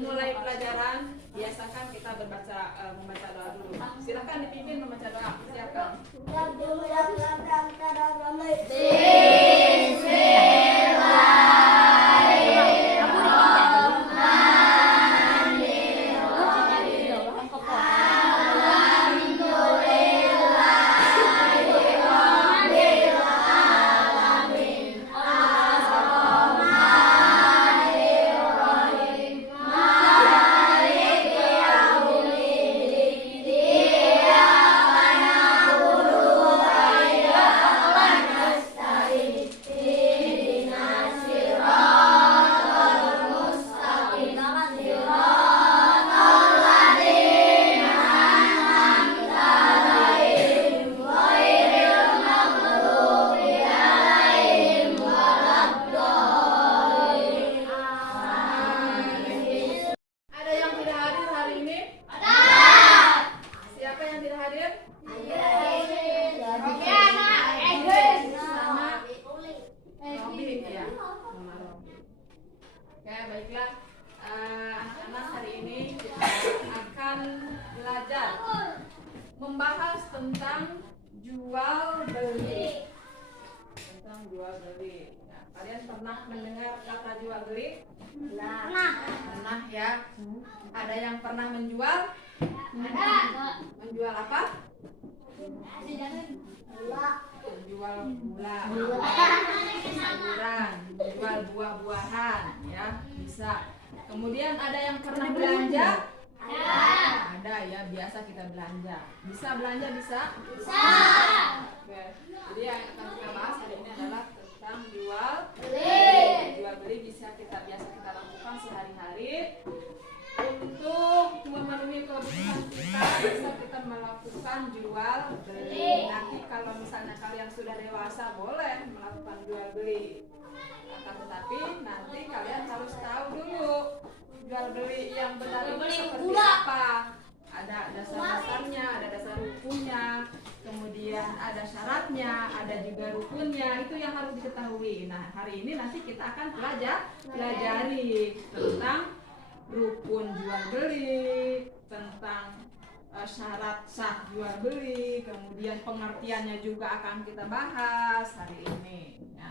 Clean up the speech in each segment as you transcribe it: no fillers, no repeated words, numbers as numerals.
mulai pelajaran, biasakan kita membaca doa dulu. Silakan dipimpin membaca doa. Silakan. Membahas tentang jual beli. Nah, kalian pernah mendengar kata jual beli? Pernah ya. Ada yang pernah menjual? Menjual apa? Menjual gula, sayuran, menjual buah-buahan, ya bisa. Kemudian ada yang pernah belanja? Ada ya, biasa kita belanja. Bisa belanja, bisa? Bisa. Oke. Jadi yang akan kita bahas hari ini adalah tentang jual beli. Jual beli biasa kita lakukan sehari-hari untuk memenuhi kebutuhan kita. Bisa kita melakukan jual beli. Nanti kalau misalnya kalian sudah dewasa boleh melakukan jual beli. Akan tetapi nanti kalian harus tahu dulu jual beli yang benar itu seperti apa. Ada dasar-dasarnya, ada dasar hukumnya, kemudian ada syaratnya, ada juga rukunnya. Itu yang harus diketahui. Nah, hari ini nanti kita akan pelajari tentang rukun jual beli, tentang syarat sah jual beli, kemudian pengertiannya juga akan kita bahas hari ini. Ya.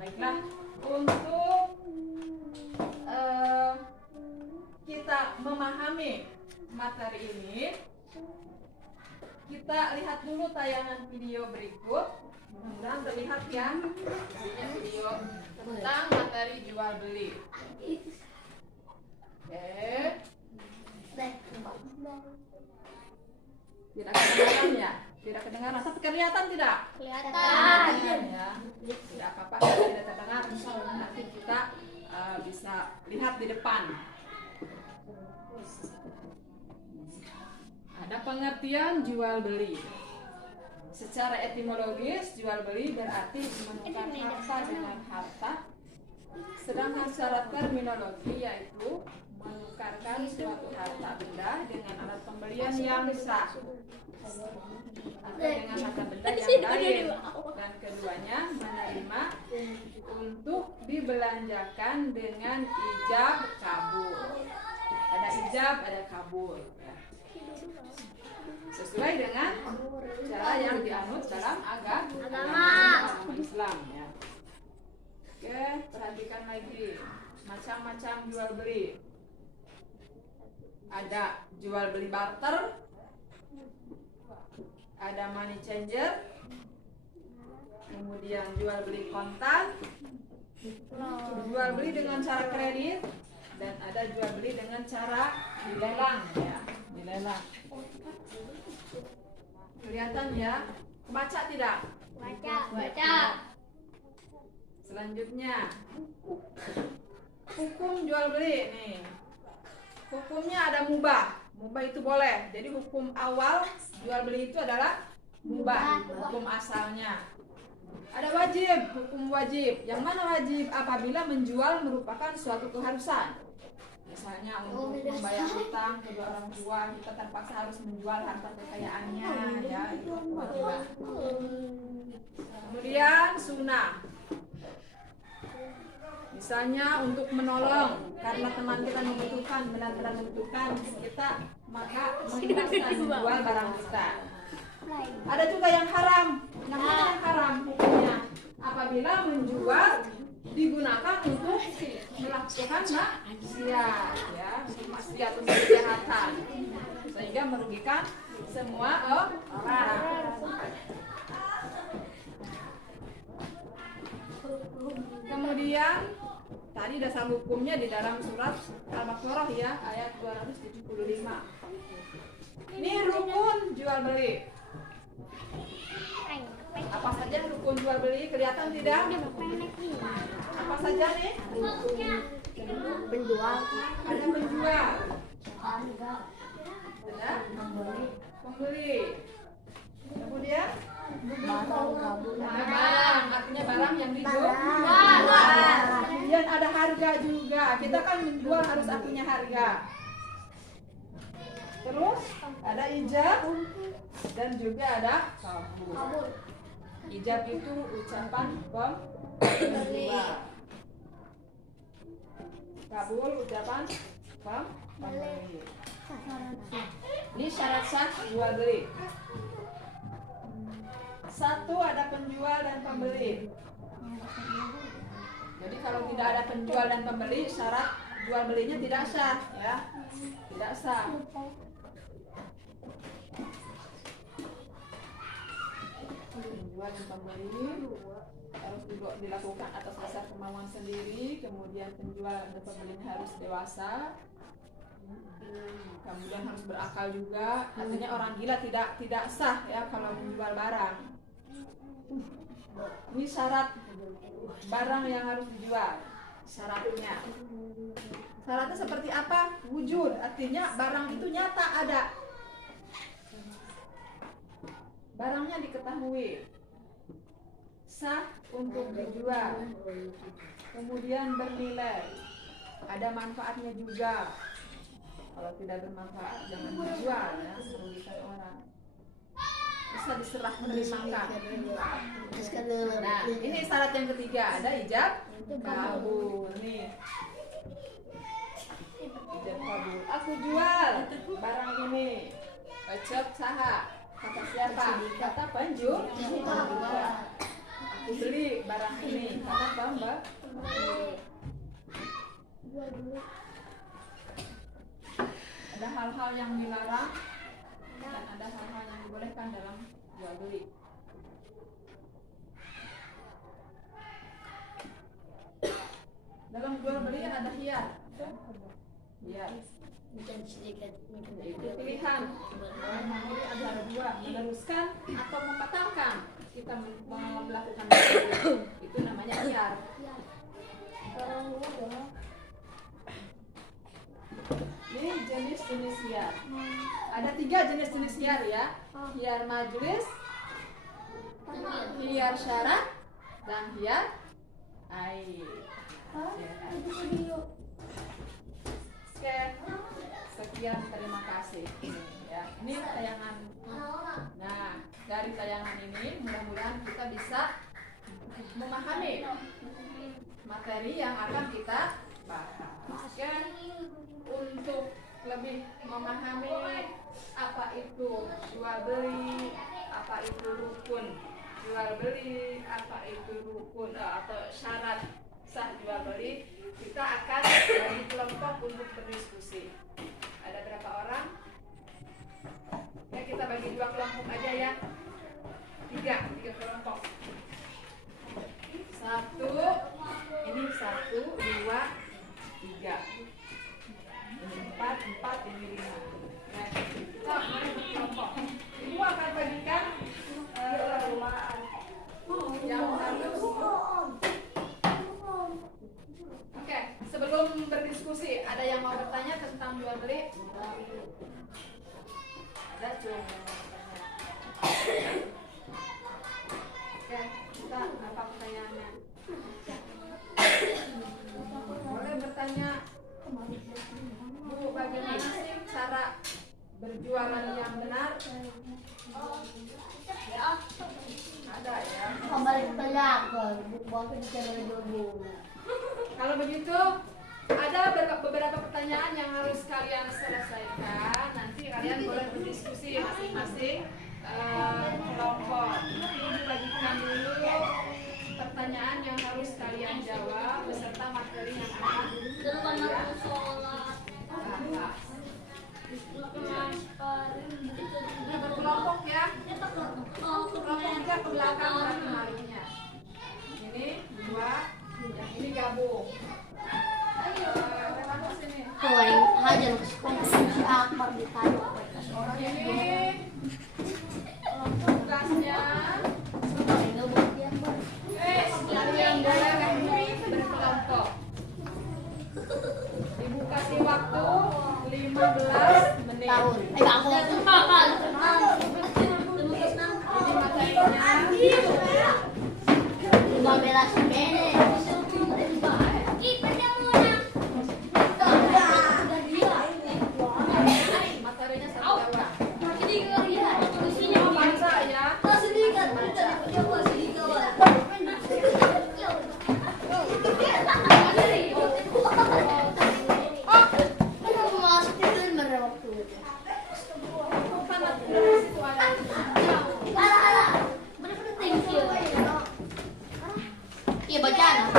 Baiklah, untuk kita memahami materi ini, kita lihat dulu tayangan video berikut. Mudah-mudahan terlihat ya, isinya video tentang materi jual beli. Oke. Tidak kedengaran ya? Tidak kedengaran, tapi kelihatan tidak? Kelihatan ya. Tidak apa-apa kalau tidak terdengar, nanti kita bisa lihat di depan. Ada pengertian jual beli. Secara etimologis, jual beli berarti menukar harta dengan harta. Sedangkan secara terminologi yaitu menukarkan suatu harta benda dengan alat pembelian yang sah atau dengan harta benda yang lain. Dan keduanya menerima untuk dibelanjakan dengan ijab kabul. Ada ijab, ada kabul. Sesuai dengan cara yang dianut dalam agama Islam ya. Oke, perhatikan lagi macam-macam jual beli. Ada jual beli barter, ada money changer, kemudian jual beli kontan, jual beli dengan cara kredit, dan ada jual beli dengan cara dilelang ya, dilelang. Kelihatan ya? Baca tidak? Baca. Selanjutnya, hukum jual beli nih. Hukumnya ada mubah. Mubah itu boleh. Jadi hukum awal jual beli itu adalah mubah, hukum asalnya. Ada wajib, hukum wajib. Yang mana wajib? Apabila menjual merupakan suatu keharusan. Misalnya untuk membayar hutang kedua orang tua, kita terpaksa harus menjual harta kekayaannya, ya, itu kewajiban. Kemudian sunnah. Misalnya untuk menolong karena teman kita membutuhkan, benar-benar membutuhkan kita, maka mengikhlaskan menjual barang kita. Ada juga yang haram. Yang mana yang haram hukumnya? Apabila menjual digunakan untuk melakukan maksiat, ya, maksiat untuk kejahatan, sehingga merugikan semua orang. Kemudian tadi dasar hukumnya di dalam surat Al-Baqarah ya, ayat 275. Ini rukun jual beli. Apa saja rukun jual beli? Kelihatan tidak? Apa saja nih? Penjual. Ada penjual. Ada pembeli. Kemudian ada barang, artinya barang yang dijual. Kemudian ada harga juga. Kita kan menjual harus punya harga. Terus ada ijab dan juga ada kabul. Ijab itu ucapan penjual. Kabul ucapan pembeli. Ini syarat sah jual beli. Satu, ada penjual dan pembeli. Jadi kalau tidak ada penjual dan pembeli, syarat jual belinya tidak sah, ya, tidak sah. Penjual dan pembeli harus dilakukan atas dasar kemauan sendiri. Kemudian penjual dan pembelinya harus dewasa. Kemudian harus berakal juga. Artinya orang gila tidak sah ya kalau menjual barang. Ini syarat barang yang harus dijual. Syaratnya. Syaratnya seperti apa? Wujud, artinya barang itu nyata ada. Barangnya diketahui. Sah untuk dijual. Kemudian bernilai. Ada manfaatnya juga. Kalau tidak bermanfaat jangan dijual ya, merugikan orang. Bisa diserah terimakan. Nah, ini syarat yang ketiga, ada ijab kabul nih. Ijab kabul. Aku jual barang ini. Ijab saha. Kata siapa? Kata penjual. Aku beli barang ini. Kata pembeli. Ada hal-hal yang dilarang dan ada hal-hal yang dibolehkan dalam jual beli. Dalam jual beli ada khiyar. Khiyar. Itu pilihan. Ada dua, meneruskan atau membatalkan kita melakukan itu namanya khiyar. Ini jenis-jenis khiyar. Ada 3 jenis-jenis khiyar ya. Khiyar majlis, khiyar syarat, dan khiyar air. Oke, sekian, terima kasih. Ya, ini tayangan. Nah, dari tayangan ini mudah-mudahan kita bisa memahami materi yang akan kita bahas. Oke, untuk lebih memahami apa itu jual beli, apa itu rukun jual beli, apa itu rukun atau syarat sah jual beli, kita akan bagi kelompok untuk berdiskusi. Ada berapa orang? Ya, kita bagi 2 kelompok aja ya. 3 kelompok. 1, ini 1, 2, 3. Ini 4, ini 5. Nah, kita mulai berkelompok. Ibu akan bagikan yang harus. Oke, sebelum berdiskusi, ada yang mau bertanya tentang jual beli? Ada cuma bertanya. Oke, kita apa pertanyaannya? Boleh bertanya. Bu, bagaimana sih cara berjualan yang benar? Ada ya. Kembali ke Kalau begitu, ada beberapa pertanyaan yang harus kalian selesaikan. Nanti kalian boleh berdiskusi masing-masing kelompok. Ini bagikan dulu pertanyaan yang harus kalian jawab beserta materi yang akan berkelompok ya. Kelompoknya ke belakang berarti malunya. Ini 2, yang ini gabung. Hoy, hajar ke sekolah si Akbar ditanya. Ini tugasnya. Kalian boleh berkelompok. Ibu kasih waktu 15 menit. Ini materinya. 15 menit. Materinya 1 jam. Baca ya. Iya bacaan.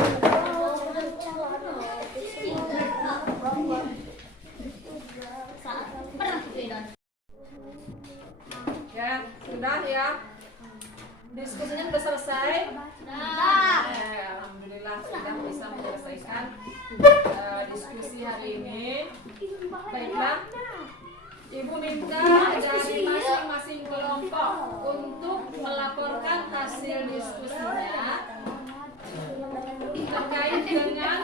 Ya, sudah ya. Diskusinya sudah selesai. Alhamdulillah sudah bisa menyelesaikan diskusi hari ini. Baiklah, Ibu minta dari masing-masing kelompok untuk melaporkan hasil diskusinya terkait dengan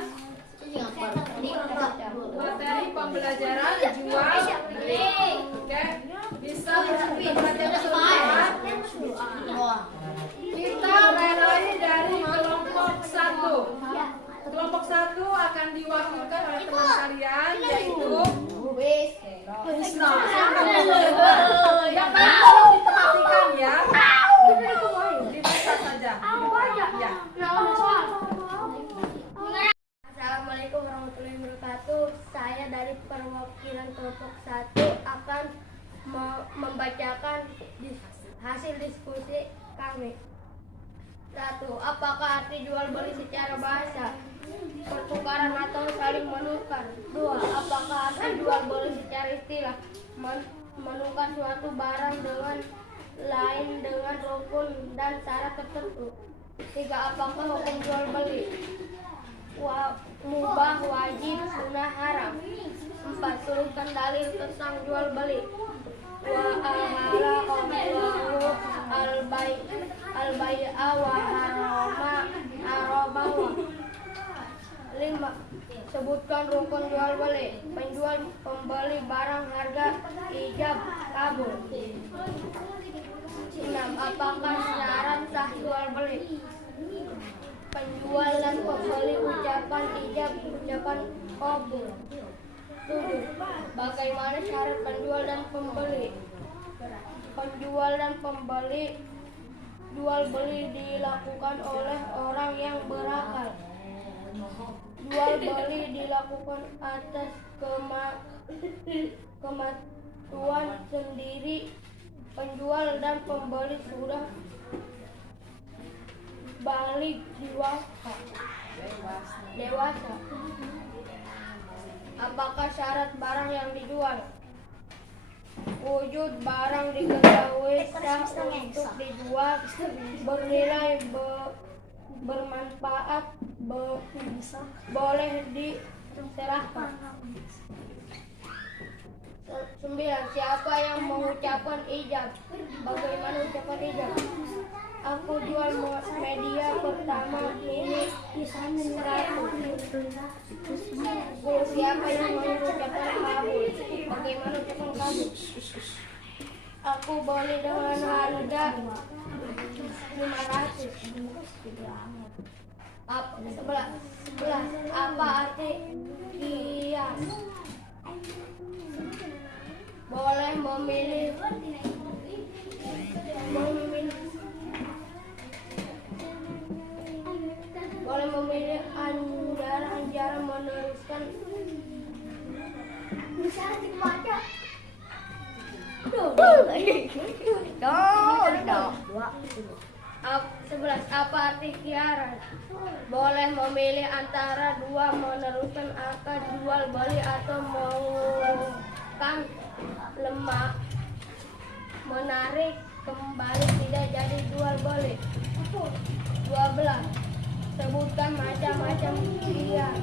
materi pembelajaran jual beli. Oke, bisa berbaca semua. Kita mulai dari kelompok 1. Kelompok 1 akan diwakilkan oleh teman kalian, yaitu Wisnu. Yang paling tolong diperhatikan ya. Dibaca saja. Ya. Assalamualaikum warahmatullahi wabarakatuh. Saya dari perwakilan kelompok 1 akan membacakan hasil diskusi kami. 1. Apakah arti jual beli secara bahasa? Pertukaran atau saling menukar. 2. Apakah arti jual beli secara istilah? Menukar suatu barang dengan lain dengan rukun dan syarat tertentu. 3. Apakah hukum jual beli? Mubah, wajib, sunnah, haram. 4. Sebutkan dalil tentang jual beli. Wa ahala Allahu al-bai'a wa harama arabahu. 5. Sebutkan rukun jual beli. Penjual pembeli barang harga ijab kabul. 6. Apakah syarat sah jual beli? Penjual dan pembeli ucapan ijab, ucapan kabul. 7. Bagaimana syarat penjual dan pembeli? Penjual dan pembeli jual beli dilakukan oleh orang yang berakal. Jual beli dilakukan atas kemampuan sendiri. Penjual dan pembeli sudah balik dewasa. Apakah syarat barang yang dijual? Wujud barang diketahui sah untuk dijual, bernilai, bermanfaat, boleh diserahkan. 9. Siapa yang mengucapkan ijab? Bagaimana ucapan ijab? Aku jual media pertama ini 100. Siapa yang mengucapkan kabul? Bagaimana ucapan kabul? Aku beli dengan harga 500. 11. Apa arti kias? Boleh memilih memilih anjara meneruskan Apa arti kiaran? Boleh memilih antara dua, meneruskan akad jual beli atau mengurungkan lemak, menarik kembali tidak jadi jual beli. 12. Sebutkan macam-macam kiar.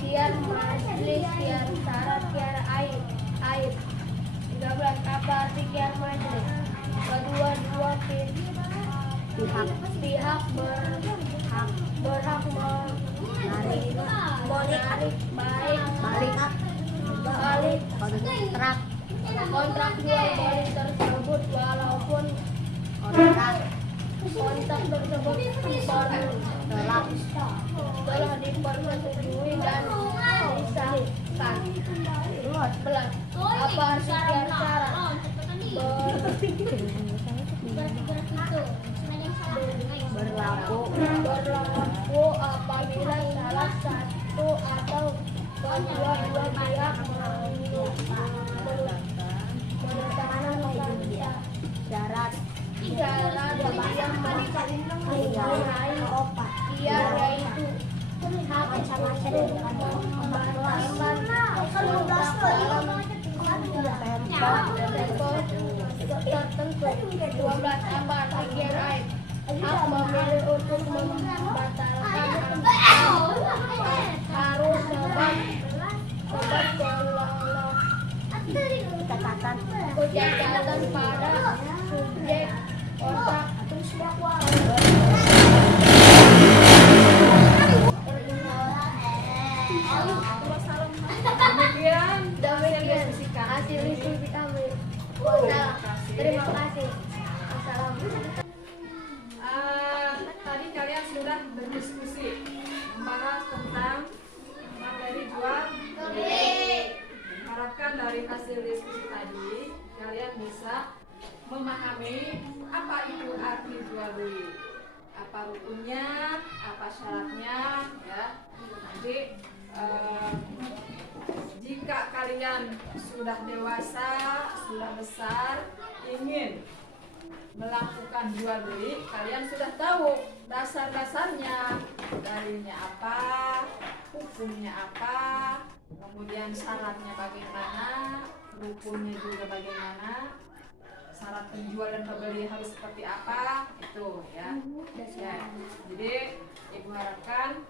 Kiar majlis, kiar syarat, kiar aib. 13. Apa arti kiar majlis? Kedua-dua pihak berhak menarik balik kontrak jual beli tersebut walaupun kontrak tersebut telah dipersetujui dan disahkan. 14. Apa arti kiar syarat? Berlaku apabila salah satu atau kedua-dua pihak menetapkan syarat yang mengenai kiar, yaitu hak tertentu. 12. Apa arti kiar aib? Hak memilih untuk membatalkan harus sebab kejahatan pada subjek kontrak. Demikian hasil diskusi kami. Terima kasih. Assalamualaikum. Tadi kalian sudah berdiskusi membahas tentang materi jual beli. Harapkan dari hasil diskusi tadi kalian bisa memahami apa itu arti jual beli, apa rukunnya, apa syaratnya, ya. Nanti jika kalian sudah dewasa, sudah besar, ingin melakukan jual beli, kalian sudah tahu dasar-dasarnya, dalilnya apa, hukumnya apa, kemudian syaratnya bagaimana, rukunnya juga bagaimana, syarat penjual dan pembeli harus seperti apa, itu ya. Jadi ibu harapkan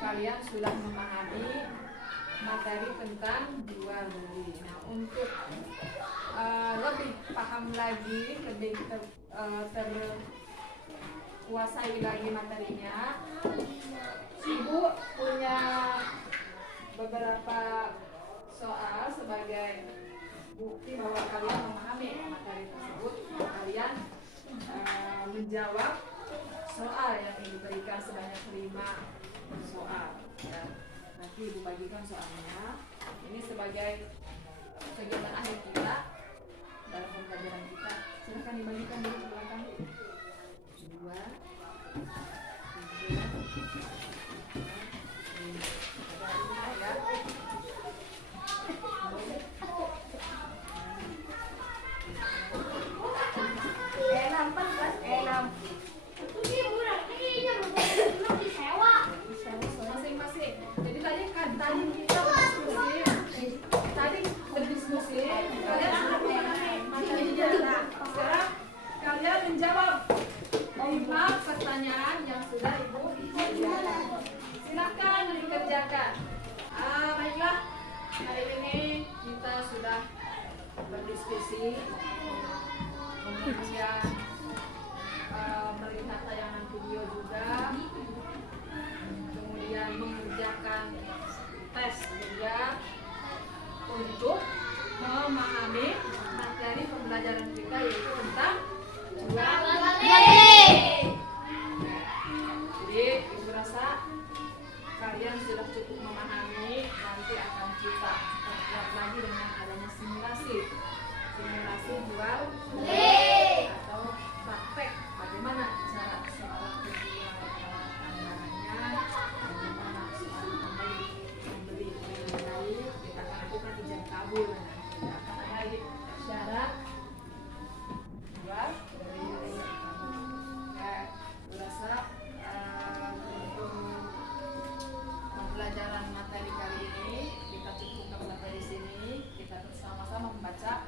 kalian sudah memahami materi tentang jual beli. Nah, untuk lebih paham lagi, lebih terkuasai lagi materinya, Ibu punya beberapa soal sebagai bukti bahwa kalian memahami materi tersebut. Kalian menjawab soal yang diberikan sebanyak 5 soal. Ya. Nanti Ibu bagikan soalnya. Ini sebagai kegiatan akhir kita dalam pembelajaran kita. Silahkan dibagikan dulu ke belakang. 2, 3, 4, 5 ya. Masing-masing. Jadi tadi kita berdiskusi, kalian sudah memahami materinya. Nah, sekarang kalian menjawab 5 pertanyaan yang sudah Ibu kerjakan. Silakan dikerjakan. Baiklah, hari ini kita sudah berdiskusi, kemudian melihat tayangan video juga, kemudian mengerjakan tes juga untuk memahami materi pembelajaran kita, yaitu tentang jual beli. Jadi Ibu rasa kalian sudah cukup memahami. Nanti akan kita perkuat lagi dengan adanya simulasi jual beli atau praktek bagaimana cara seorang penjual menawarkan barangnya, membaca